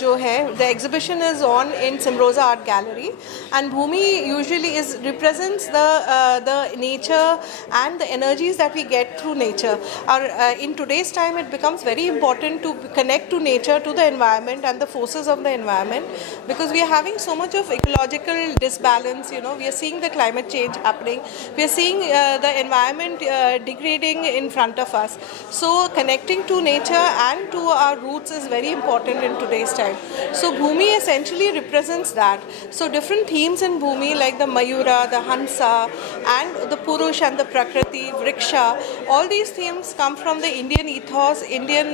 जो है the exhibition is on in Simroza art gallery and Bhumi usually is represents the nature and the energies that we get through nature और in today's time it becomes very important to connect to nature, to the environment and the forces of the environment, because we are having so much of ecological disbalance. You know, we are seeing the climate change happening, we are seeing the environment degrading in front of us. So connecting to nature and to our roots is very important in today's time. So Bhumi essentially represents that. So different themes in Bhumi like the Mayura, the Hansa and the Purush and the Prakriti, Vriksha, all these themes come from the Indian ethos, Indian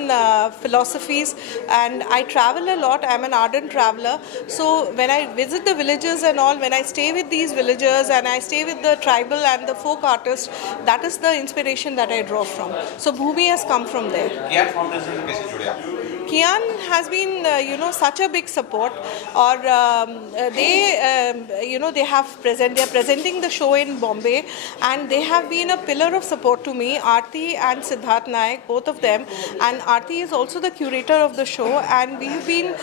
philosophies, and I travel a lot. I'm an ardent traveler, so when I visit the villages and all, when I stay with these villagers and I stay with the tribal and the folk artists, that is the inspiration that I draw from. So Bhumi has come from there. Kian Foundation से कैसे जुड़े आप? Kian has been, such a big support. Or they are presenting the show in Bombay, and they have been a pillar of support to me. Aarti and Siddharth Naik, both of them, and Aarti is also the curator of the show. And we have been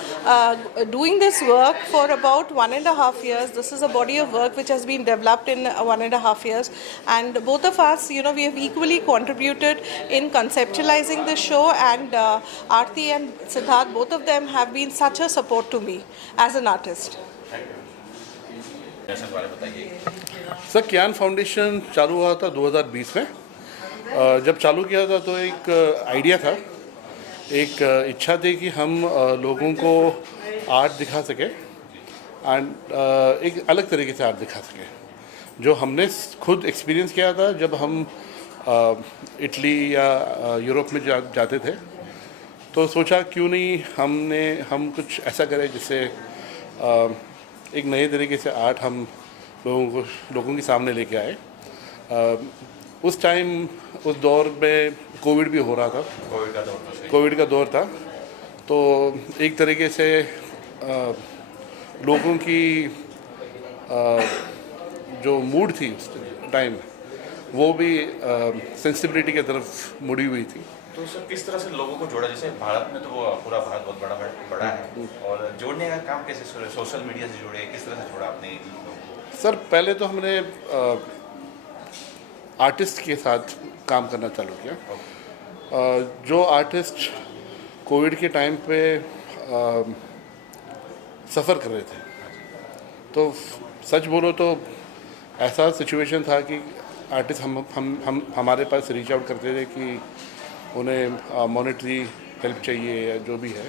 doing this work for about 1.5 years. This is a body of work which has been developed in 1.5 years, and both of us, we have equally contributed in conceptualizing the show. And Aarti and Siddharth, both of them have been such a support to me as an artist. Sir कियान foundation चालू हुआ था 2020 में। जब चालू किया था तो एक आइडिया था, एक इच्छा थी कि हम लोगों को आर्ट दिखा सके एंड एक अलग तरीके से आर्ट दिखा सके, जो हमने खुद एक्सपीरियंस किया था जब हम इटली या यूरोप में जाते थे। तो सोचा क्यों नहीं हम कुछ ऐसा करें जिससे एक नए तरीके से आर्ट हम लोगों के सामने लेके आए। उस टाइम उस दौर में कोविड भी हो रहा था, कोविड का दौर था, तो एक तरीके से लोगों की जो मूड थी उस टाइम वो भी सेंसिबिलिटी की तरफ मुड़ी हुई थी। तो सर किस तरह से लोगों को जोड़ा? जैसे भारत में तो वो पूरा भारत बहुत बड़ा है, और जोड़ने का काम कैसे सोशल मीडिया से जुड़े, किस तरह से जोड़ा आपने लोगों को? सर पहले तो हमने आर्टिस्ट के साथ काम करना चालू किया। जो आर्टिस्ट कोविड के टाइम पे सफ़र कर रहे थे, तो सच बोलो तो ऐसा सिचुएशन था कि आर्टिस्ट हम हमारे पास रीच आउट करते थे कि उन्हें मॉनेटरी हेल्प चाहिए या जो भी है,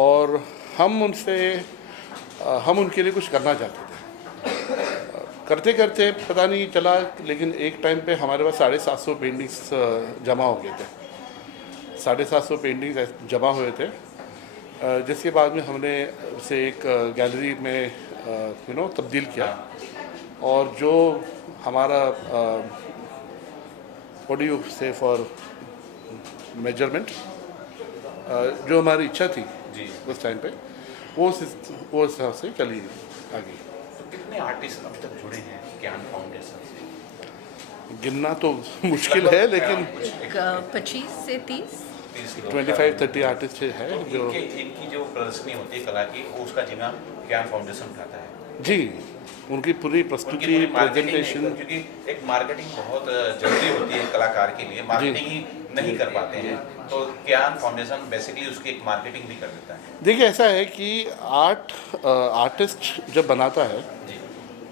और हम उनके लिए कुछ करना चाहते थे। करते करते पता नहीं चला, लेकिन एक टाइम पे हमारे पास 750 पेंटिंग्स जमा हो गए थे। 750 पेंटिंग्स जमा हुए थे, जिसके बाद में हमने उसे एक गैलरी में तब्दील किया, और जो हमारा व्हाट डू यू से फॉर मेजरमेंट, जो हमारी इच्छा थी जी उस टाइम पे, वो हिसाब से चली आगे। तो कितने आर्टिस्ट अब तक जुड़े हैं कियान फाउंडेशन से? गिनना तो मुश्किल है, लेकिन 25 से 30 25-30 आर्टिस्ट है जो इनकी जो प्रदर्शनी होती है कला की, उसका जिम्मा कियान फाउंडेशन उठाता है। जी, उनकी पूरी प्रस्तुति, प्रेजेंटेशन, क्योंकि एक मार्केटिंग बहुत जरूरी होती है कलाकार के लिए, मार्केटिंग ही नहीं कर पाते हैं, तो कियान फाउंडेशन बेसिकली उसकी एक मार्केटिंग भी कर देता है। देखिए ऐसा है कि आर्टिस्ट जब बनाता है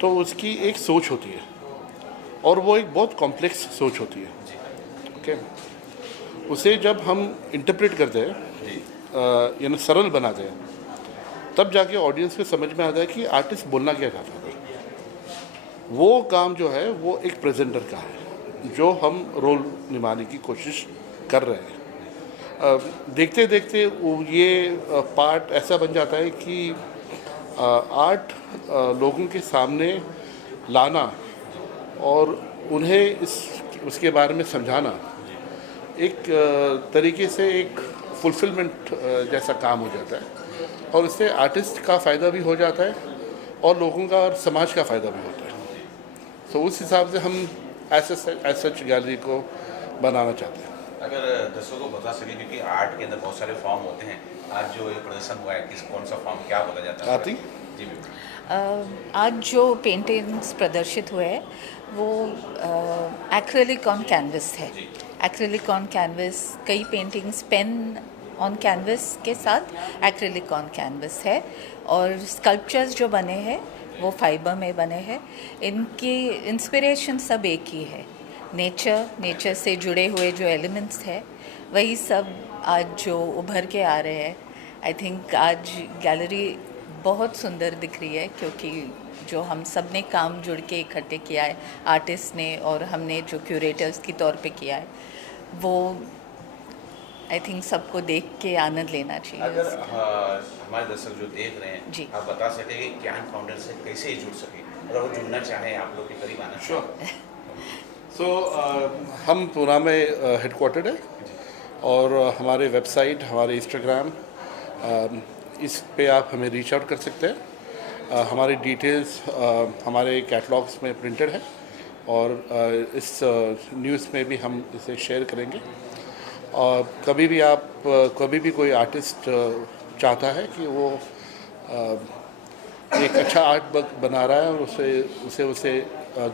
तो उसकी एक सोच होती है, और वो एक बहुत कॉम्प्लेक्स सोच होती है। ओके, उसे जब हम इंटरप्रेट करते हैं, यानी सरल बनाते हैं, तब जाके ऑडियंस को समझ में आता है कि आर्टिस्ट बोलना क्या चाहता था। वो काम जो है वो एक प्रेजेंटर का है, जो हम रोल निभाने की कोशिश कर रहे हैं। देखते देखते ये पार्ट ऐसा बन जाता है कि आर्ट लोगों के सामने लाना और उन्हें उसके बारे में समझाना एक तरीके से एक फुलफिलमेंट जैसा काम हो जाता है, और इससे आर्टिस्ट का फ़ायदा भी हो जाता है और लोगों का और समाज का फ़ायदा भी होता है। तो उस हिसाब से हम सच गैलरी को बनाना चाहते हैं। अगर दर्शकों को बता सकें, क्योंकि आर्ट के अंदर बहुत सारे फॉर्म होते हैं, आज जो ये प्रदर्शन हुआ है किस कौन सा फॉर्म क्या बोला जाता है? आती? जी बिल्कुल। आज जो पेंटिंग्स प्रदर्शित हुए हैं वो एक्रेलिक ऑन कैनवस है। एक्रेलिक ऑन कैनवस, कई पेंटिंग्स पेन ऑन कैनवस के साथ एक्रेलिक ऑन कैनवस है, और स्कल्पचर्स जो बने हैं वो फाइबर में बने हैं। इनकी इंस्पिरेशन सब एक ही है, नेचर से जुड़े हुए जो एलिमेंट्स है वही सब आज जो उभर के आ रहे हैं। आई थिंक आज गैलरी बहुत सुंदर दिख रही है, क्योंकि जो हम सब ने काम जुड़ के इकट्ठे किया है, आर्टिस्ट ने और हमने जो क्यूरेटर्स के तौर पे किया है, वो आई थिंक सबको देख के आनंद लेना चाहिए। अगर हमारे दर्शक जो देख रहे हैं जी। आप बता सकते हैं कि ज्ञान फाउंडेशन से कैसे ही जुड़ सके, अगर वो जुड़ना चाहें आप लोग के करीब आना चाहें? सो हम पूना में हेडक्वार्टर्ड है, और हमारे वेबसाइट, हमारे इंस्टाग्राम, इस पे आप हमें रीच आउट कर सकते हैं। हमारी डिटेल्स हमारे कैटलॉग्स में प्रिंटेड है, और इस न्यूज़ में भी हम इसे शेयर करेंगे। और कभी भी कोई आर्टिस्ट चाहता है कि वो एक अच्छा आर्ट बना रहा है और उसे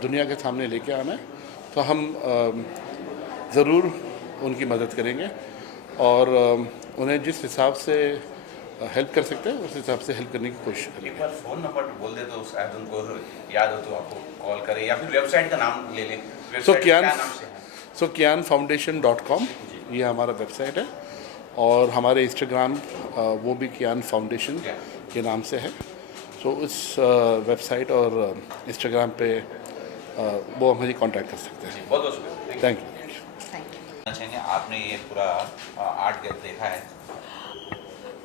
दुनिया के सामने लेके आना है, तो हम ज़रूर उनकी मदद करेंगे, और उन्हें जिस हिसाब से हेल्प कर सकते हैं उस हिसाब से हेल्प करने की कोशिश करेंगे। एक बार फ़ोन नंबर बोल दे तो शायद उनको याद हो तो आपको कॉल करें, या फिर वेबसाइट का नाम ले लें। वेबसाइट क्या नाम से है? kianfoundation.com ये हमारा वेबसाइट है, और हमारे इंस्टाग्राम वो भी कियान फाउंडेशन के नाम से है। सो उस वेबसाइट और इंस्टाग्राम पे वो हमें कांटेक्ट कर सकते हैं। बहुत बहुत शुक्रिया, थैंक यू। चाहेंगे आपने ये पूरा आर्ट गैलरी देखा है?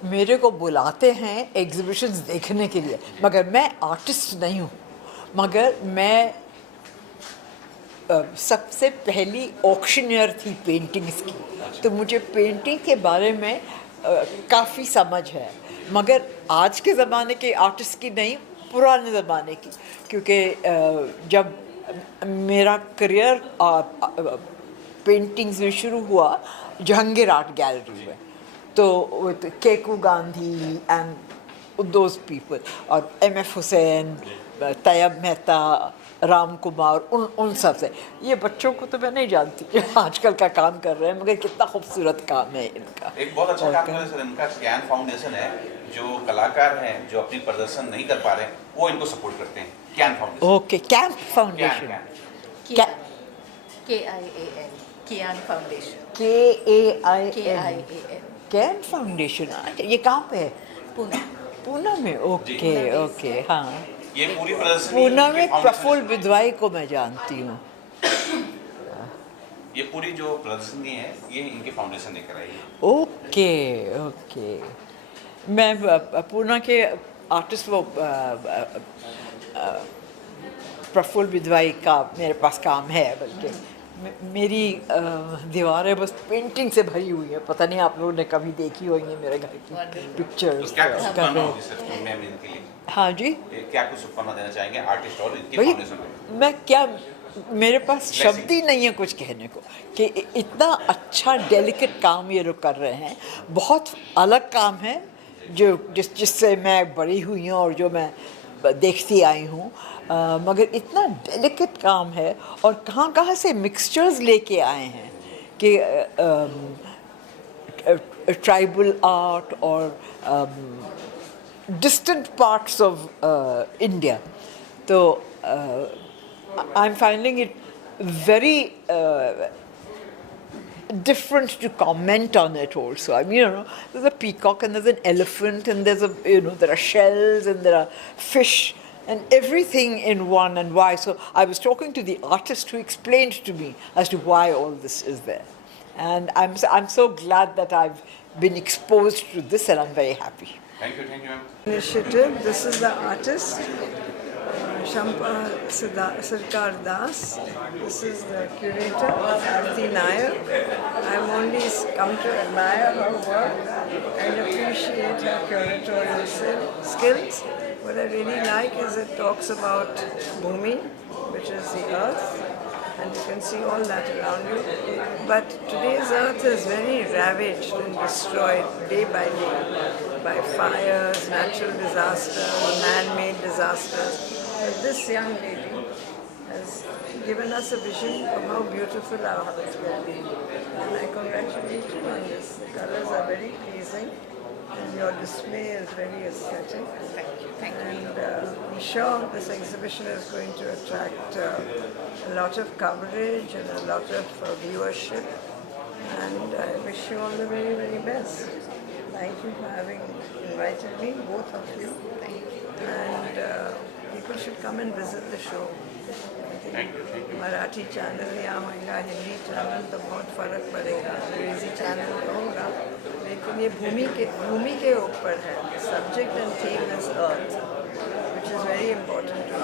मेरे को बुलाते हैं एग्जीबिशंस देखने के लिए, मगर मैं आर्टिस्ट नहीं हूँ, मगर मैं सबसे पहली ऑक्शनियर थी पेंटिंग्स की, तो मुझे पेंटिंग के बारे में काफ़ी समझ है, मगर आज के ज़माने के आर्टिस्ट की नहीं, पुराने ज़माने की, क्योंकि जब मेरा करियर पेंटिंग्स में शुरू हुआ जहांगीर आर्ट गैलरी में, तो Keku Gandhi and those people, और एम.एफ. हुसैन, तैयब मेहता, राम कुमार, उन सब से। ये बच्चों को तो मैं नहीं जानती जो आजकल का काम कर रहे हैं, मगर कितना खूबसूरत काम है इनका। एक बहुत अच्छा काम कर रहे हैं सर, इनका ज्ञान फाउंडेशन है, जो कलाकार हैं जो अपनी प्रदर्शन नहीं कर पा रहे हैं वो इनको सपोर्ट करते हैं। ज्ञान foundation. Okay, camp foundation, KIAN, कियान फाउंडेशन, KAIN, कैंप फाउंडेशन। ये कहाँ पे है? पुणे। पूना में? ओके ओके, हाँ। ये पूरी प्रदर्शनी पूना में इनके फाउंडेशन प्रफुल्ल से- विद्वाई को मैं जानती हूँ। ये पूरी जो प्रदर्शनी है ये इनके फाउंडेशन ने कराई है। ओके ओके, मैं पूना के आर्टिस्ट वो प्रफुल्ल विद्वाई का मेरे पास काम है, बल्कि मेरी दीवारें बस पेंटिंग से भरी हुई है। पता नहीं आप लोगों ने कभी देखी होगी मेरे घर की तो पिक्चर्स। क्या कुछ शुभकामना होगी सर मैम इनके लिए? हाँ जी, क्या कुछ शुभकामना देना चाहेंगे आर्टिस्ट और इनके भाई फाउंडेशन को? मैं क्या, मेरे पास शब्द ही नहीं है कुछ कहने को कि इतना अच्छा डेलिकेट काम ये लोग कर रहे हैं। बहुत अलग काम है जो जिससे मैं बड़ी हुई हूँ और जो मैं देखती आई हूँ, मगर इतना डेलिकेट काम है, और कहाँ कहाँ से मिक्सचर्स लेके आए हैं कि ट्राइबल आर्ट और distant parts of India. So I'm finding it very different to comment on it also. I mean, there's a peacock and there's an elephant and there's there are shells and there are fish and everything in one, and why. So I was talking to the artist who explained to me as to why all this is there. And I'm so glad that I've been exposed to this, and I'm very happy. Thank you ma'am. Initiative. This is the artist, Shampa Sarkar Das. This is the curator, Aarti Nair. I've only come to admire her work and appreciate her curatorial skills. What I really like is it talks about Bhumi, which is the earth, and you can see all that around you. But today's earth is very ravaged and destroyed day by day by fires, natural disasters, man-made disasters. But this young lady has given us a vision of how beautiful our hearts will be. And I congratulate you on this. The colors are very pleasing and your display is very aesthetic. Thank you. And I'm sure this exhibition is going to attract a lot of coverage and a lot of viewership. And I wish you all the very, very best. Thank you for having invited me, both of you. Thank you. And people should come and visit the show. Marathi channel यहाँ होगा, Hindi channel तो बहुत फ़र्क पड़ेगा, अंग्रेज़ी channel तो होगा, लेकिन ये भूमि के ऊपर है. Subject and theme is Earth, which is very important to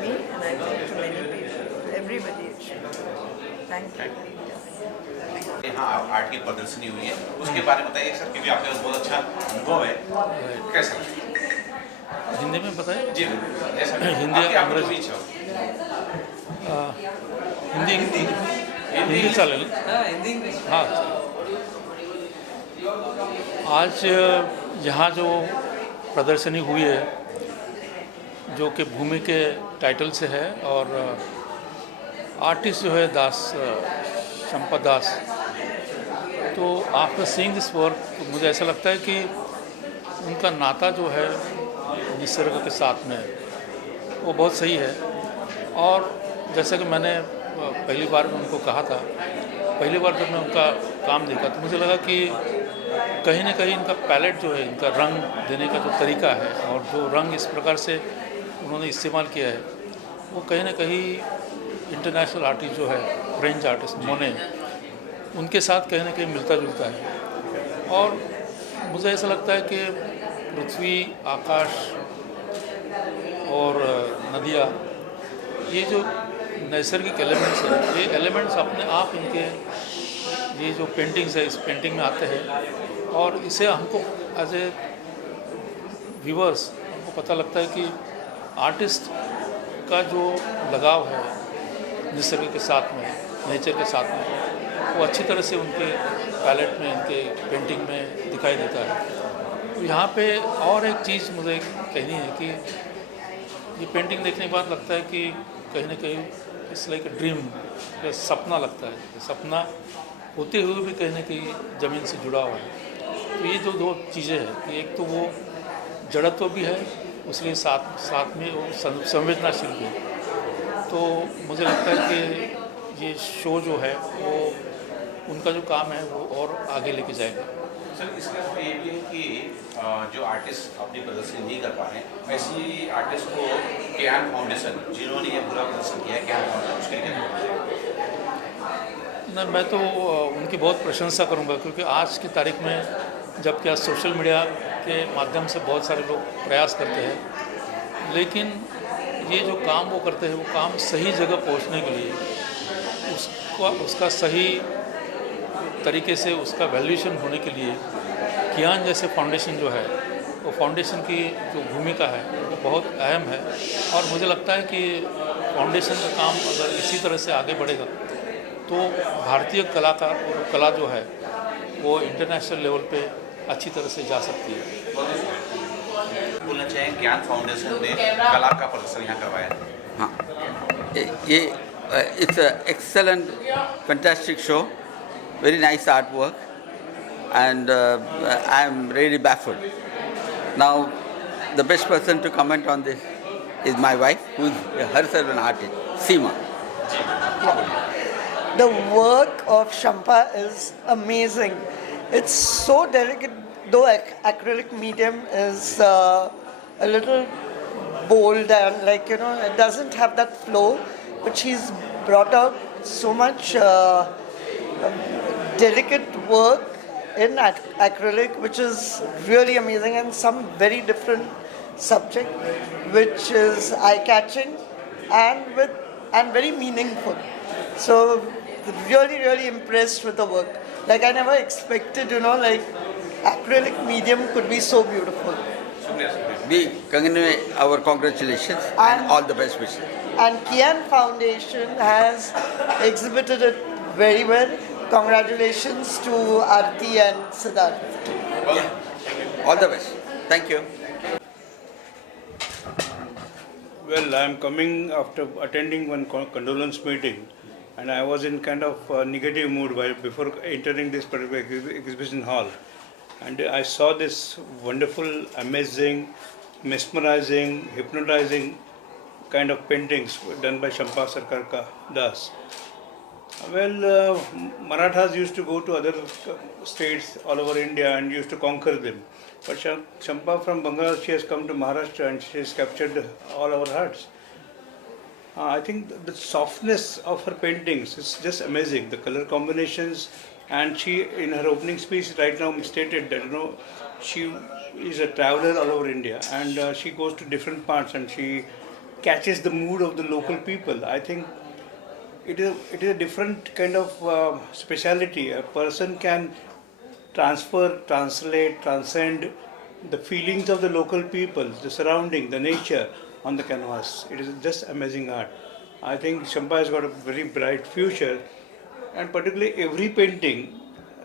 me and I think to many people. Everybody it should. Thank you. यहाँ आर्ट की प्रदर्शनी हुई है, उसके बारे में बताइए सर, क्योंकि आपके पास बहुत अच्छा अनुभव है, कैसा? हिंदी में बताएं? जी जैसा हिंदी अंग्रेजी हिंदी चालेल हाँ. आज यहाँ जो प्रदर्शनी हुई है जो कि भूमि के टाइटल से है और आर्टिस्ट जो है शंपा दास, तो आफ्टर सीइंग दिस वर्क मुझे ऐसा लगता है कि उनका नाता जो है निसर्ग के साथ में वो बहुत सही है. और जैसा कि मैंने पहली बार में उनको कहा था, पहली बार जब मैं उनका काम देखा तो मुझे लगा कि कहीं ना कहीं इनका पैलेट जो है, इनका रंग देने का जो तरीका है और जो रंग इस प्रकार से उन्होंने इस्तेमाल किया है वो कहीं ना कहीं इंटरनेशनल आर्टिस्ट जो है, फ्रेंच आर्टिस्ट मोने, उनके साथ कहीं ना कहीं मिलता जुलता है. और मुझे ऐसा लगता है कि पृथ्वी, आकाश और नदियाँ, ये जो नैसर्गिक एलिमेंट्स हैं, ये एलिमेंट्स अपने आप इनके ये जो पेंटिंग्स है इस पेंटिंग में आते हैं और इसे हमको एज ए व्यूअर्स हमको पता लगता है कि आर्टिस्ट का जो लगाव है निसर्ग के साथ में, नेचर के साथ में, वो अच्छी तरह से उनके पैलेट में, इनके पेंटिंग में दिखाई देता है. तो यहाँ पे और एक चीज़ मुझे कहनी है कि ये पेंटिंग देखने के बाद लगता है कि कहीं ना कहीं इट्स लाइक अ ड्रीम, सपना लगता है, सपना होते हुए भी कहीं ना कहीं ज़मीन से जुड़ा हुआ है. तो ये जो दो चीज़ें हैं कि एक तो वो जड़त्व भी है, उसके साथ में वो संवेदनाशील भी है. तो मुझे लगता है कि ये शो जो है वो उनका जो काम है वो और आगे लेके जाएगा. सर इसके अलावा ये भी है कि जो आर्टिस्ट अपनी प्रदर्शनी नहीं कर पा रहे हैं, ऐसी आर्टिस्ट को केआन फाउंडेशन जिन्होंने ये पूरा प्रदर्शन किया है, केआन फाउंडेशन उसके लिए नहीं, मैं तो उनकी बहुत प्रशंसा करूंगा क्योंकि आज की तारीख में जबकि आज सोशल मीडिया के माध्यम से बहुत सारे लोग प्रयास करते हैं, लेकिन ये जो काम वो करते हैं वो काम सही जगह पहुंचने के लिए उसका सही तरीके से उसका वैल्यूएशन होने के लिए कियान जैसे फाउंडेशन जो है वो फाउंडेशन की जो भूमिका है वो बहुत अहम है. और मुझे लगता है कि फाउंडेशन का काम अगर इसी तरह से आगे बढ़ेगा तो भारतीय कलाकार और कला जो है वो इंटरनेशनल लेवल पे अच्छी तरह से जा सकती है. बोलना चाहें ज्ञान फाउंडेशन ने कला का प्रदर्शन यहाँ करवाया है. हाँ, ये it's excellent fantastic show, very nice artwork, and I am really baffled. Now, the best person to comment on this is my wife, who is herself an artist, Seema. The work of Shampa is amazing. It's so delicate, though acrylic medium is a little bold and it doesn't have that flow, but she's brought out so much delicate work in acrylic, which is really amazing, and some very different subject, which is eye-catching and very meaningful. So really impressed with the work. Like I never expected, acrylic medium could be so beautiful. We convey our congratulations and all the best wishes. And Kian Foundation has exhibited it very well. Congratulations to Aarti and Siddharth. All the best. Thank you. Well, I am coming after attending one condolence meeting, and I was in kind of a negative mood before entering this particular exhibition hall. And I saw this wonderful, amazing, mesmerizing, hypnotizing kind of paintings done by Shampa Sarkar Das. Well, Marathas used to go to other states all over India and used to conquer them. But Shampa from Bengal, she has come to Maharashtra and she has captured all our hearts. I think the softness of her paintings is just amazing. The color combinations, and she, in her opening speech right now, stated that she is a traveler all over India and she goes to different parts and she catches the mood of the local people. I think it is a different kind of speciality. A person can transfer, translate, transcend the feelings of the local people, the surrounding, the nature on the canvas. It is just amazing art. I think Shampa has got a very bright future, and particularly every painting,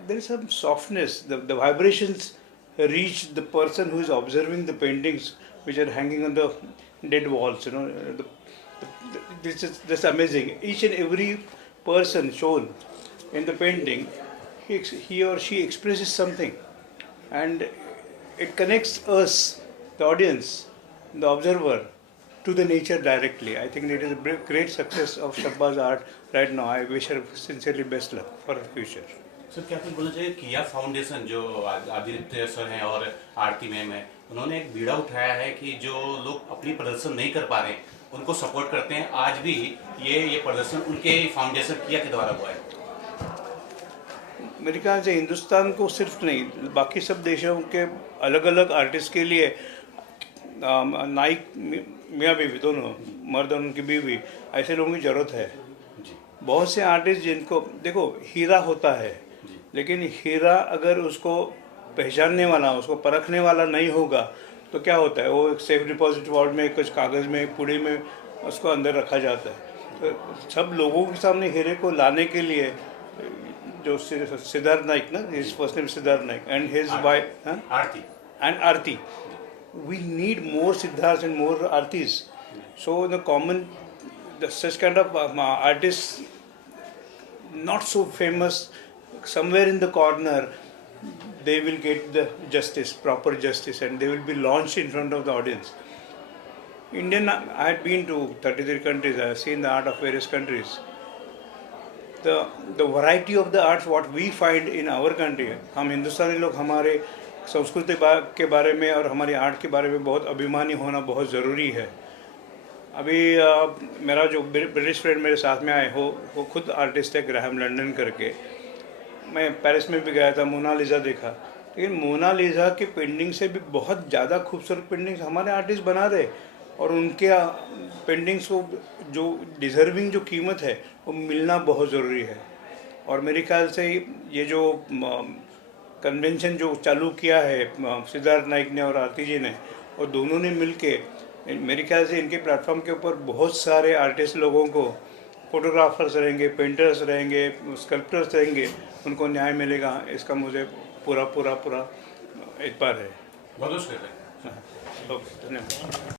there is some softness. The vibrations reach the person who is observing the paintings which are hanging on the dead walls. This is just amazing. Each and every person shown in the painting, he or she expresses something, and it connects us, the audience, the observer, to the nature directly. I think it is a great success of Shampa's art right now. I wish her sincerely best luck for her future. Sir क्या आपको बोलना चाहिए किया foundation जो Aditya sir हैं और आरती ma'am है, उन्होंने एक बीड़ा उठाया है कि जो लोग अपनी प्रदर्शन नहीं कर पा रहे उनको सपोर्ट करते हैं. आज भी ये प्रदर्शन उनके फाउंडेशन किया के द्वारा हुआ है. मेरे ख्याल से हिंदुस्तान को सिर्फ नहीं, बाकी सब देशों के अलग अलग आर्टिस्ट के लिए नाइक मियाँ बीवी दोनों मर्द और उनकी बीवी ऐसे लोगों की ज़रूरत है. बहुत से आर्टिस्ट जिनको देखो हीरा होता है, लेकिन हीरा अगर उसको पहचानने वाला, उसको परखने वाला नहीं होगा तो क्या होता है, वो एक सेफ डिपॉजिट वार्ड में कुछ कागज़ में पुड़ी में उसको अंदर रखा जाता है. तो सब लोगों के सामने हीरे को लाने के लिए जो सिद्धार्थ नाइक ना, his first name Siddharth Naik and his wife Aarti, we need more Siddharths and more Artis. So such kind of artists, not so famous, somewhere in the corner, they will get the justice, proper justice, and they will be launched in front of the audience. I had been to 33 countries. I have seen the art of various countries. The variety of the arts what we find in our country, हम हिंदुस्तानी लोग हमारे संस्कृति के बारे में और हमारी art के बारे में बहुत अभिमानी होना बहुत ज़रूरी है. अभी मेरा जो ब्रिटिश फ्रेंड मेरे साथ में आए हो, वो खुद आर्टिस्ट है, ग्राहम लंदन करके. मैं पेरिस में भी गया था, मोनालिसा देखा, लेकिन मोनालिसा की पेंटिंग से भी बहुत ज़्यादा खूबसूरत पेंटिंग्स हमारे आर्टिस्ट बना रहे, और उनके पेंटिंग्स को जो डिज़र्विंग जो कीमत है वो मिलना बहुत ज़रूरी है. और मेरे ख्याल से ये जो कन्वेंशन जो चालू किया है सिद्धार्थ नाइक ने और आरती जी ने, और दोनों ने मिलके, मेरे ख्याल से इनके प्लेटफॉर्म के ऊपर बहुत सारे आर्टिस्ट लोगों को, फोटोग्राफर्स रहेंगे, पेंटर्स रहेंगे, स्कल्प्टर्स रहेंगे, उनको न्याय मिलेगा, इसका मुझे पूरा एतबार है. बहुत शुक्रिया. ओके, धन्यवाद.